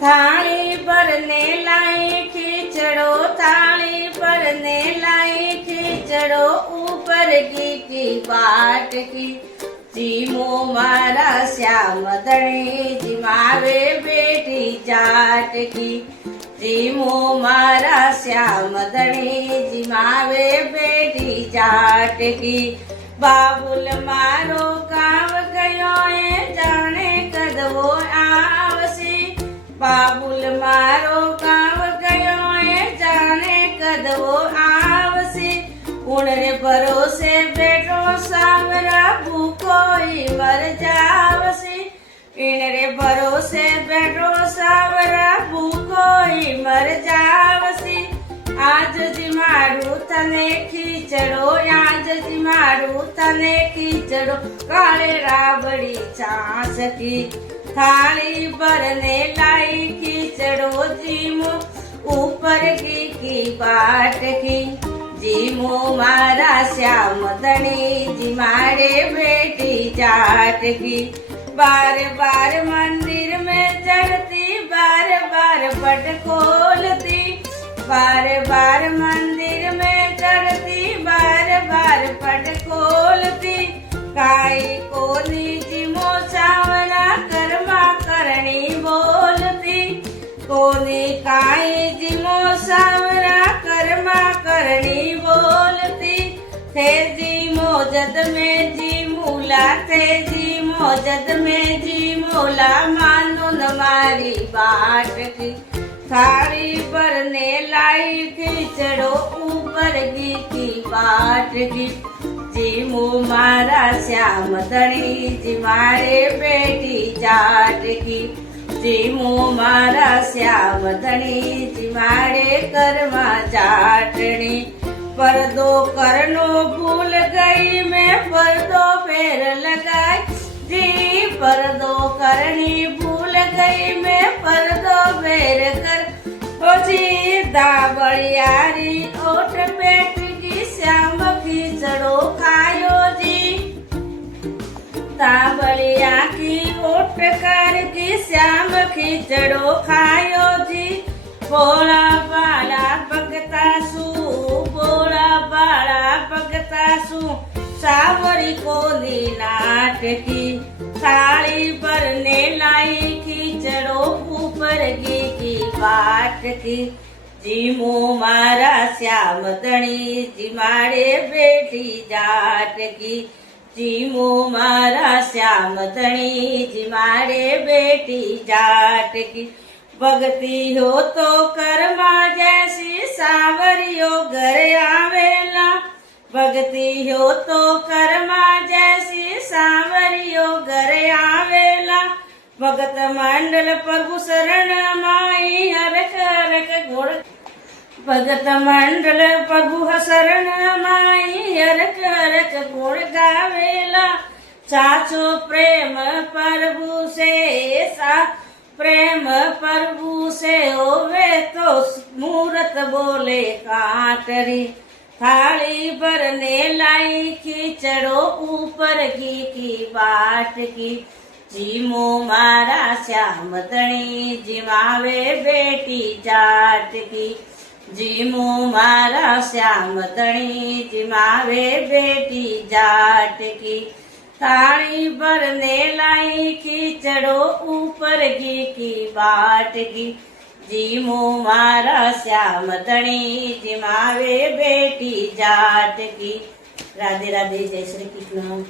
थाली भरने लाई खिचड़ो, थाली भरने लाई खिचड़ो, ऊपर की बाट की। जीमो मारा श्याम धणी, जिमावे बेटी जाट की। जीमो मारा श्याम धणी, जिमावे बेटी जाट की। बाबुल मारो गाँव गयो है, जाने कदवो आवसी। बाबुल मारो गाँव गयो है, जाने कदवो आवसी। उनरे भरोसे बेटो सावरा, भूखोई मर जावसी। इनरे भरोसे बेटो सावरा, भूखोई मर जावसी। आज जी मारू तने खीचड़ो, आज जी मारू तने खीचड़ो, काले राबड़ी चांस की। थाली भरने लाई खीचड़ो, जीमो ऊपर की बाट की। जीमो मारा श्याम धणी, जी मारे बेटी जाट की। बार बार मंदिर में चढ़ती, बार बार पट खोलती। बार बार मंदिर में चढ़ती, बार बार पट खोलती। काई कोनी जीमो सावरा, कर्मा करणी बोलती। कोनी काई जीमो सावरा, कर्मा करणी बोलती। थे जी मोजद में जी मूला, थे जी मोजद में जी मूला, मानो न मारी बाट की। थाली भरने लाई खिचड़ो, ऊपर की बाट की। जीमो मारा श्याम धणी, जी मारे बेटी जाट की। जीमो मारा श्याम धणी, जी मारे कर्मा जाटनी। पर्दो करनो भूल गई मैं, पर्दो फेर लगाई जी। पर्दो करनी भूल गई मैं, पर्दो फेर कर जी। दाबड़ियारी ओट पेट की, श्याम खिचड़ो खायो जी। दाबड़िया की ओट कर की, श्याम खिचड़ो खायो जी। भोला बाला भगता सू, भोला बाला भगता सू, सावरी कोनी नाट की। थाली भरने लाई खिचड़ो, ऊपर की बाट की। जीमो मारा श्याम धणी, जी मारे बेटी जाट की। जीमो मारा श्याम धणी, जी मारे बेटी जाट की। भगती हो तो कर्मा जैसी, सावरियो घर आवेला। भगती हो तो कर्मा जैसी, सावरियो घर आवेला। भगत मंडल प्रभु शरण माई, हरक हरक गुण। भगत मंडल प्रभु शरण माई, हरक हरक गुण गावेला। साचो प्रेम प्रभु से, सा प्रेम प्रभु से होवे तो, मूरत बोले काटरी। थाली भरने लाई खिचड़ो, ऊपर की बाट की। जीमो मारा श्याम धणी, जिमावे बेटी जाट की। जीमो मारा श्याम धणी, जिमावे बेटी जाट की। थाली भरने लाई खिचड़ो, ऊपर की बाट की। जीमो मारा श्याम धणी, जिमावे बेटी जाट की। राधे राधे, जय श्री कृष्ण।